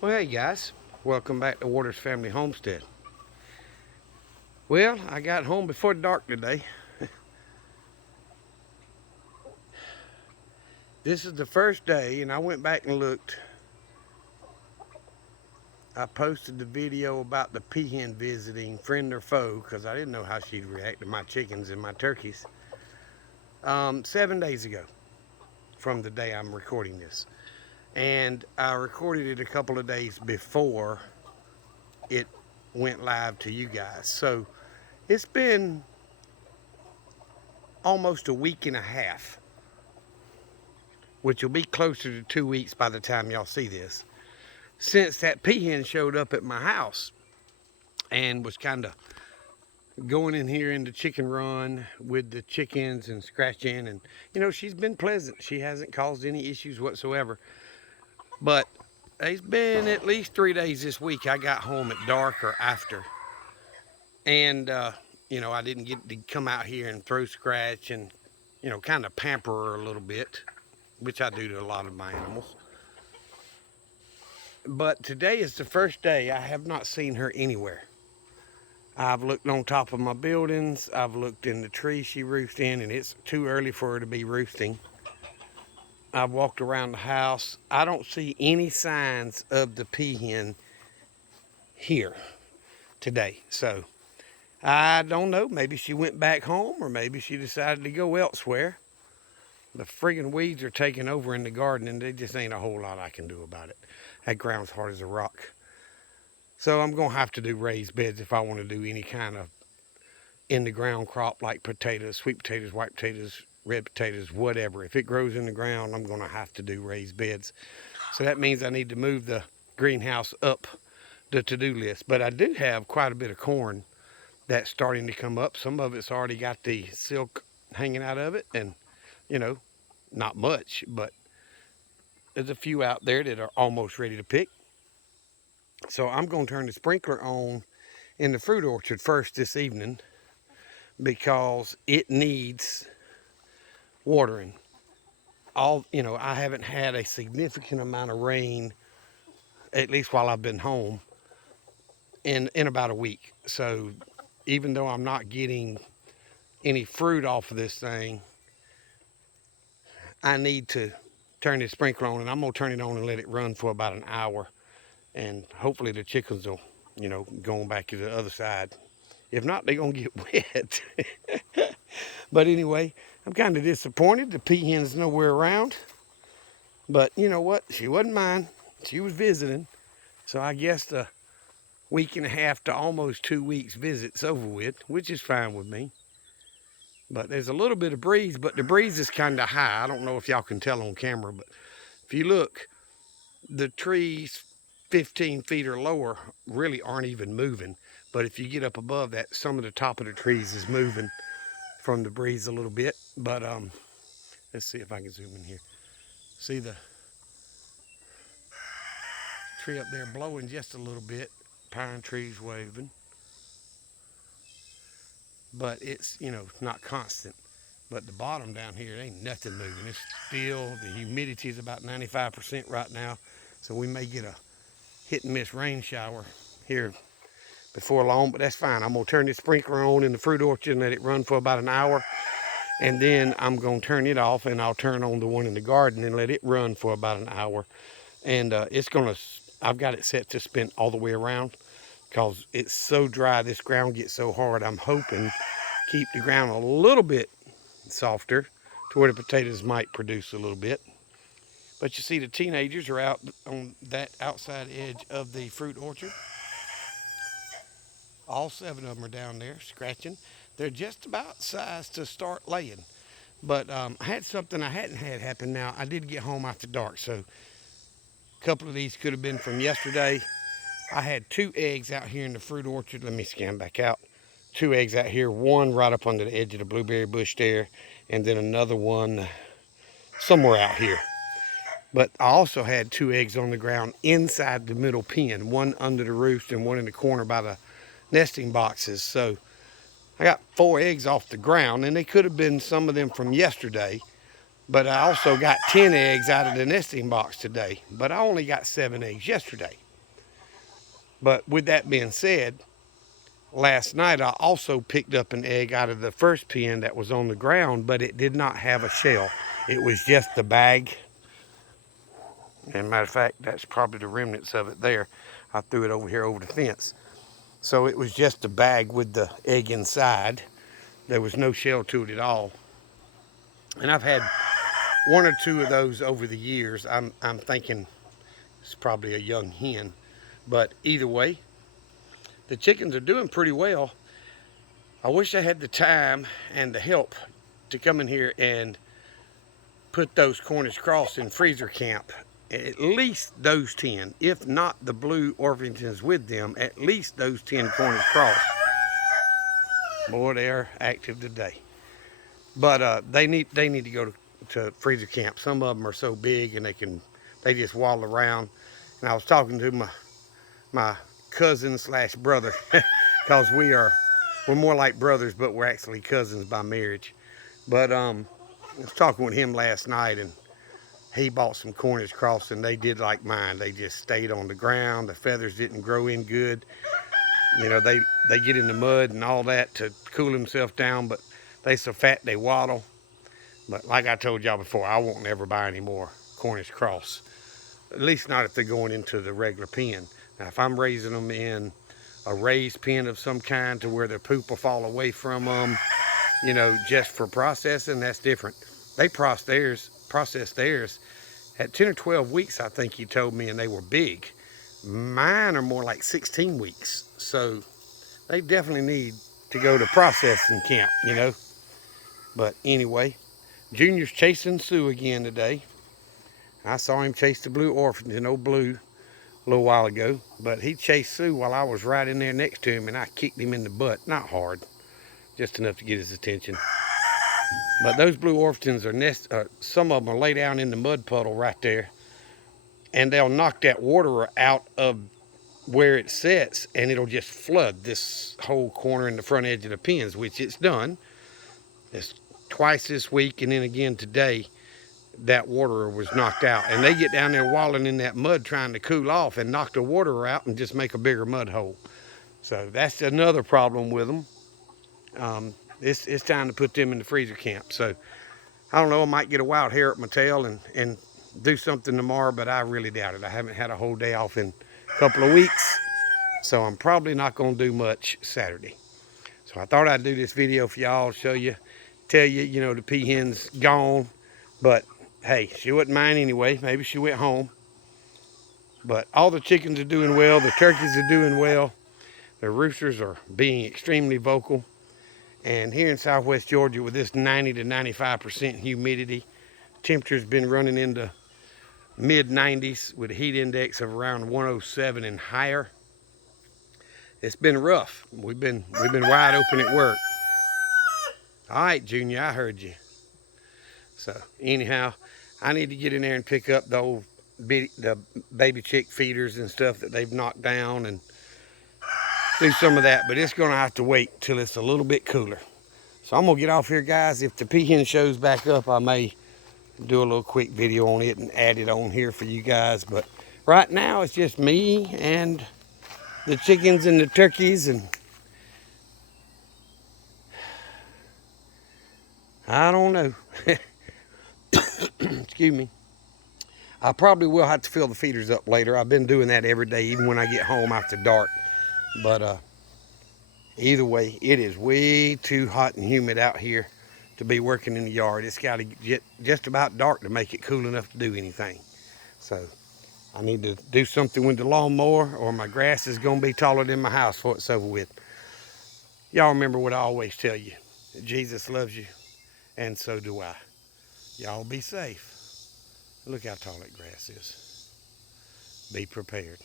Well, hey guys, welcome back to Waters Family Homestead. Well, I got home before dark today. This is the first day, and I went back and looked. I posted the video about the peahen visiting, friend or foe, because I didn't know how she'd react to my chickens and my turkeys. 7 days ago from the day I'm recording this. And I recorded it a couple of days before it went live to you guys. So it's been almost a week and a half, which will be closer to 2 weeks by the time y'all see this, since that peahen showed up at my house and was kind of going in here in the chicken run with the chickens and scratching. And, she's been pleasant. She hasn't caused any issues whatsoever. But it's been at least 3 days this week. I got home at dark or after. And, I didn't get to come out here and throw scratch and, kind of pamper her a little bit, which I do to a lot of my animals. But today is the first day I have not seen her anywhere. I've looked on top of my buildings. I've looked in the tree she roosts in, and it's too early for her to be roosting. I've walked around the house. I don't see any signs of the peahen here today. So I don't know. Maybe she went back home, or maybe she decided to go elsewhere. The friggin' weeds are taking over in the garden, and there just ain't a whole lot I can do about it. That ground's hard as a rock. So I'm going to have to do raised beds if I want to do any kind of in-the-ground crop like potatoes, sweet potatoes, white potatoes, red potatoes, whatever. If it grows in the ground, I'm going to have to do raised beds. So that means I need to move the greenhouse up the to-do list. But I do have quite a bit of corn that's starting to come up. Some of it's already got the silk hanging out of it, and, not much, but there's a few out there that are almost ready to pick. So I'm going to turn the sprinkler on in the fruit orchard first this evening because it needs watering. I haven't had a significant amount of rain, at least while I've been home, in about a week. So even though I'm not getting any fruit off of this thing, I need to turn the sprinkler on, and I'm going to turn it on and let it run for about an hour. And hopefully the chickens will, go back to the other side. If not, they're going to get wet. But anyway, I'm kind of disappointed. The peahen's nowhere around. But you know what? She wasn't mine. She was visiting. So I guess the week and a half to almost 2 weeks visit's over with, which is fine with me. But there's a little bit of breeze, but the breeze is kind of high. I don't know if y'all can tell on camera, but if you look, the trees 15 feet or lower really aren't even moving. But if you get up above that, some of the top of the trees is moving from the breeze a little bit. But let's see if I can zoom in here. See the tree up there blowing just a little bit. Pine trees waving. But it's, not constant. But the bottom down here, it ain't nothing moving. It's still, the humidity is about 95% right now. So we may get a hit and miss rain shower here before long, but that's fine. I'm gonna turn this sprinkler on in the fruit orchard and let it run for about an hour. And then I'm gonna turn it off, and I'll turn on the one in the garden and let it run for about an hour. And I've got it set to spin all the way around because it's so dry, this ground gets so hard. I'm hoping keep the ground a little bit softer to where the potatoes might produce a little bit. But you see the teenagers are out on that outside edge of the fruit orchard. All 7 of them are down there scratching. They're just about sized to start laying. But I had something I hadn't had happen now. I did get home after dark, so a couple of these could have been from yesterday. I had 2 eggs out here in the fruit orchard. Let me scan back out. 2 eggs out here, one right up under the edge of the blueberry bush there, and then another one somewhere out here. But I also had 2 eggs on the ground inside the middle pen, one under the roost and one in the corner by the nesting boxes. So I got 4 eggs off the ground, and they could have been some of them from yesterday. But I also got 10 eggs out of the nesting box today. But I only got 7 eggs yesterday. But with that being said, last night I also picked up an egg out of the first pen that was on the ground, but it did not have a shell. It was just the bag. And matter of fact, that's probably the remnants of it there. I threw it over here over the fence. So it was just a bag with the egg inside. There was no shell to it at all. And I've had one or two of those over the years. I'm thinking it's probably a young hen. But either way, the chickens are doing pretty well. I wish I had the time and the help to come in here and put those Cornish cross in freezer camp. At least those 10, if not the blue Orpingtons with them, at least those 10 Cornish cross. Boy, they are active today. But they need to go to freezer camp. Some of them are so big and they just waddle around. And I was talking to my cousin slash brother, because we're more like brothers, but we're actually cousins by marriage. But I was talking with him last night, and he bought some Cornish cross, and they did like mine. They just stayed on the ground. The feathers didn't grow in good. You know, they get in the mud and all that to cool themselves down, but they so fat they waddle. But like I told y'all before, I won't never buy any more Cornish cross. At least not if they're going into the regular pen. Now, if I'm raising them in a raised pen of some kind to where their poop will fall away from them, you know, just for processing, that's different. They process theirs at 10 or 12 weeks, I think you told me, and they were big. Mine are more like 16 weeks. So they definitely need to go to processing camp, you know. But anyway, Junior's chasing Sue again today. I saw him chase the blue Orpington, old Blue, a little while ago. But he chased Sue while I was right in there next to him, and I kicked him in the butt. Not hard, just enough to get his attention. But those blue Orpingtons are some of them are lay down in the mud puddle right there, and they'll knock that water out of where it sets, and it'll just flood this whole corner in the front edge of the pens, which it's done. It's twice this week, and then again today, that water was knocked out. And they get down there wallowing in that mud trying to cool off and knock the water out and just make a bigger mud hole. So that's another problem with them. It's time to put them in the freezer camp. So I don't know, I might get a wild hair up my tail and do something tomorrow, but I really doubt it. I haven't had a whole day off in a couple of weeks, so I'm probably not going to do much Saturday. So I thought I'd do this video for y'all, show you, tell you, you know, the peahen's gone, but hey, she wasn't mine anyway. Maybe she went home. But all the chickens are doing well. The turkeys are doing well. The roosters are being extremely vocal. And here in Southwest Georgia, with this 90 to 95% humidity, temperature's been running into mid 90s with a heat index of around 107 and higher. It's been rough. We've been wide open at work. All right, Junior, I heard you. So anyhow, I need to get in there and pick up the baby chick feeders and stuff that they've knocked down and do some of that. But it's going to have to wait till it's a little bit cooler. So I'm going to get off here, guys. If the peahen shows back up, I may do a little quick video on it and add it on here for you guys. But right now, it's just me and the chickens and the turkeys, and I don't know. Excuse me. I probably will have to fill the feeders up later. I've been doing that every day, even when I get home after dark. But either way, it is way too hot and humid out here to be working in the yard. It's got to get just about dark to make it cool enough to do anything. So I need to do something with the lawnmower, or my grass is going to be taller than my house before it's over with. Y'all remember what I always tell you. Jesus loves you, and so do I. Y'all be safe. Look how tall that grass is. Be prepared.